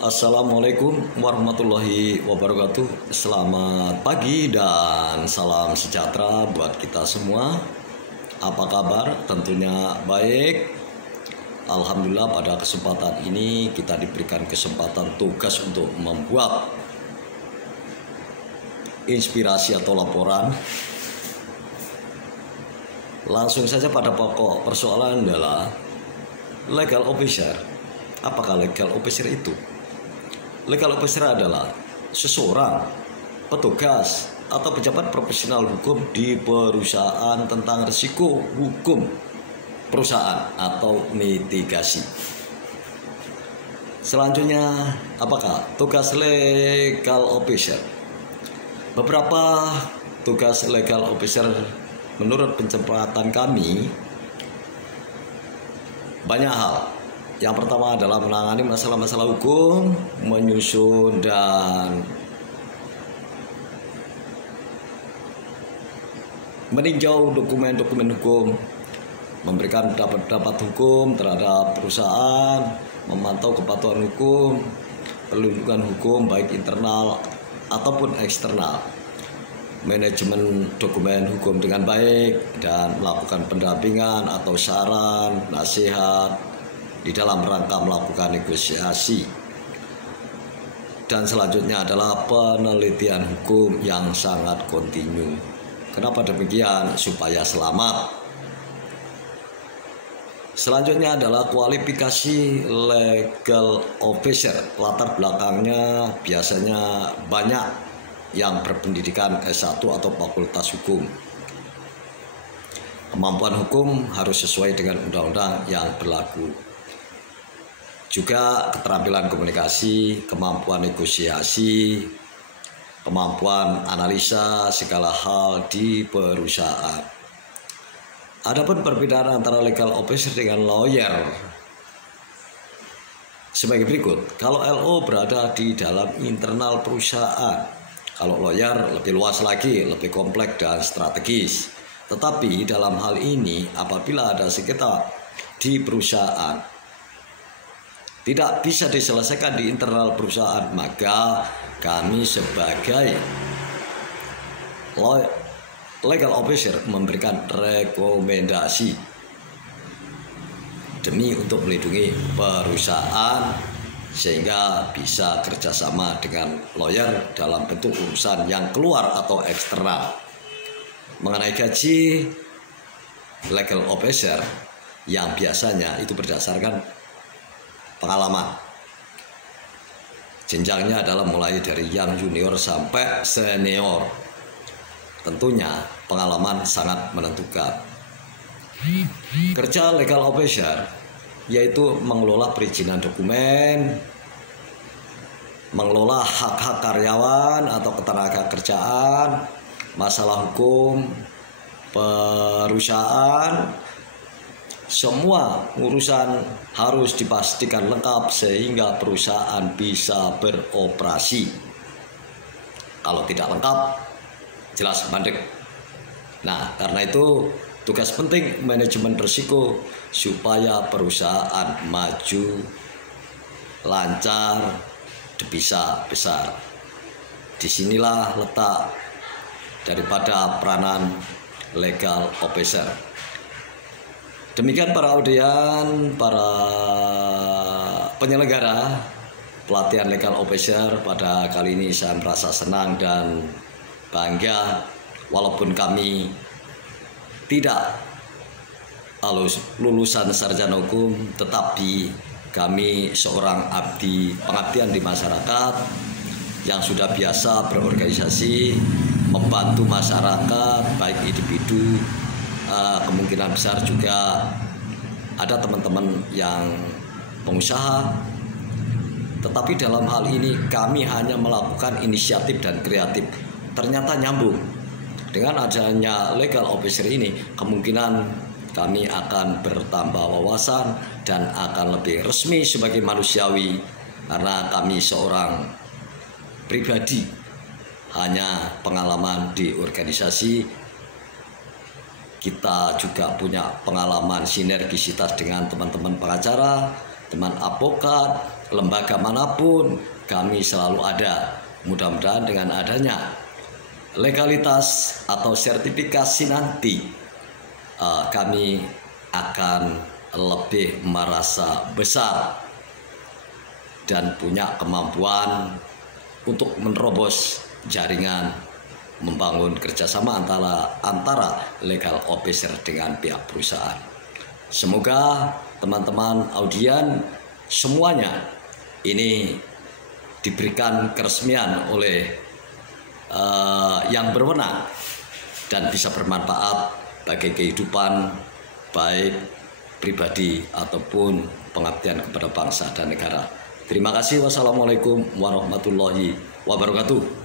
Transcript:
Assalamualaikum warahmatullahi wabarakatuh. Selamat pagi dan salam sejahtera buat kita semua. Apa kabar? Tentunya baik. Alhamdulillah pada kesempatan ini kita diberikan kesempatan tugas untuk membuat inspirasi atau laporan. Langsung saja pada pokok persoalan adalah legal officer. Apakah legal officer itu? Legal officer adalah seseorang petugas atau pejabat profesional hukum di perusahaan tentang risiko hukum perusahaan atau mitigasi. Selanjutnya, apakah tugas legal officer? Beberapa tugas legal officer menurut pencermatan kami banyak hal. Yang pertama adalah menangani masalah-masalah hukum, menyusun dan meninjau dokumen-dokumen hukum, memberikan pendapat hukum terhadap perusahaan, memantau kepatuhan hukum, perlindungan hukum baik internal ataupun eksternal, manajemen dokumen hukum dengan baik, dan melakukan pendampingan atau saran, nasihat di dalam rangka melakukan negosiasi. Dan selanjutnya adalah penelitian hukum yang sangat kontinu. Kenapa demikian? Supaya selamat. Selanjutnya adalah kualifikasi legal officer. Latar belakangnya biasanya banyak yang berpendidikan S1 atau fakultas hukum. Kemampuan hukum harus sesuai dengan undang-undang yang berlaku. Juga keterampilan komunikasi, kemampuan negosiasi, kemampuan analisa segala hal di perusahaan. Adapun perbedaan antara legal officer dengan lawyer sebagai berikut. Kalau LO berada di dalam internal perusahaan, kalau lawyer lebih luas lagi, lebih kompleks dan strategis. Tetapi dalam hal ini apabila ada sengketa di perusahaan tidak bisa diselesaikan di internal perusahaan, maka kami sebagai legal officer memberikan rekomendasi demi untuk melindungi perusahaan sehingga bisa kerjasama dengan lawyer dalam bentuk urusan yang keluar atau eksternal. Mengenai gaji legal officer yang biasanya itu berdasarkan pengalaman. Jenjangnya adalah mulai dari yang junior sampai senior. Tentunya pengalaman sangat menentukan. Kerja legal officer yaitu mengelola perizinan dokumen, mengelola hak-hak karyawan atau ketenaga kerjaan, masalah hukum perusahaan. Semua urusan harus dipastikan lengkap sehingga perusahaan bisa beroperasi. Kalau tidak lengkap, jelas mandek. Nah, karena itu tugas penting manajemen risiko supaya perusahaan maju, lancar, bisa besar. Disinilah letak daripada peranan legal officer. Demikian para audien, para penyelenggara pelatihan legal officer, pada kali ini saya merasa senang dan bangga walaupun kami tidak lulusan sarjana hukum, tetapi kami seorang abdi pengabdian di masyarakat yang sudah biasa berorganisasi, membantu masyarakat baik individu, kemungkinan besar juga ada teman-teman yang pengusaha. Tetapi dalam hal ini kami hanya melakukan inisiatif dan kreatif. Ternyata nyambung. Dengan adanya legal officer ini, kemungkinan kami akan bertambah wawasan dan akan lebih resmi sebagai manusiawi. Karena kami seorang pribadi, hanya pengalaman di organisasi. Kita juga punya pengalaman sinergisitas dengan teman-teman pengacara, teman advokat, lembaga manapun kami selalu ada. Mudah-mudahan dengan adanya legalitas atau sertifikasi nanti kami akan lebih merasa besar dan punya kemampuan untuk menerobos jaringan, membangun kerjasama antara legal officer dengan pihak perusahaan. Semoga teman-teman audien semuanya ini diberikan keresmian oleh yang berwenang dan bisa bermanfaat bagi kehidupan baik pribadi ataupun pengabdian kepada bangsa dan negara. Terima kasih. Wassalamualaikum warahmatullahi wabarakatuh.